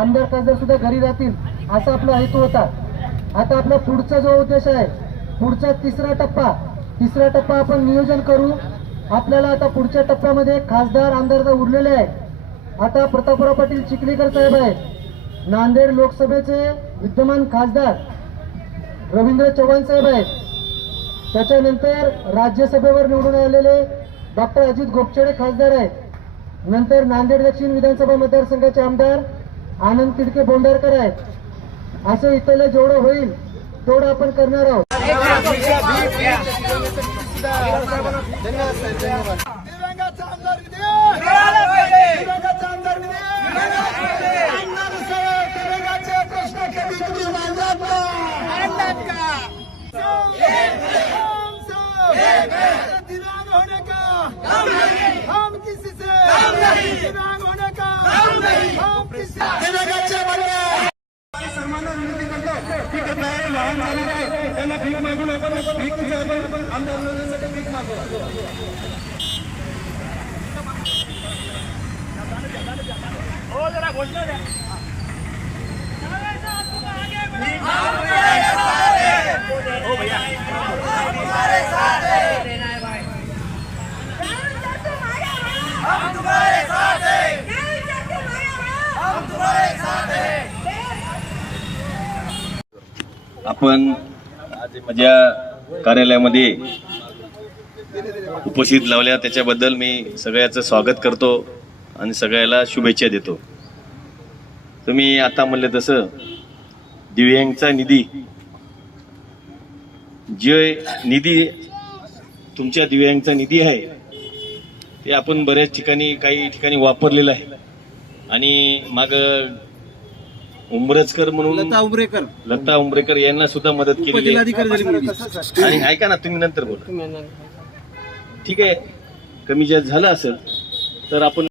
आमदार खासदार सुद्धा घरी राहतील असा आपला हेतू होता। आता आपला पुढचा जो उद्देश आहे, पुढचा तिसरा टप्पा आपण नियोजन करू। आपल्याला आता पुढच्या टप्प्यामध्ये खासदार आमदार तर उरलेले आहे। आता प्रतापराव पाटील चिखलीकर साहेब आहेत, नांदेड लोकसभेचे विद्यमान खासदार रवींद्र चव्हाण साहेब आहेत, त्याच्यानंतर राज्यसभेवर निवडून आलेले डॉक्टर अजित गोपचडे खासदार आहेत, नंतर नांदेड दक्षिण विधानसभा मतदारसंघाचे आमदार आनंद तिडके बोंडारकर आहेत। असं इथलं जेवढं होईल तेवढं आपण करणार आहोत। आपण आज माझ्या कार्यालयामध्ये उपस्थित लावल्या त्याच्याबद्दल मी सगळ्याचं स्वागत करतो आणि सगळ्याला शुभेच्छा देतो। तुम्ही आता म्हणले तसं दिव्यांगचा निधी, जे निधी तुमच्या दिव्यांगचा निधी आहे ते आपण बऱ्याच ठिकाणी काही ठिकाणी वापरलेलं आहे। आणि माग उमरजकर म्हणून लता उमरेकर यांना सुद्धा मदत केली आणि ऐका ना तुम्ही नंतर बोला, ठीक आहे। कमी जास्त झालं असेल तर आपण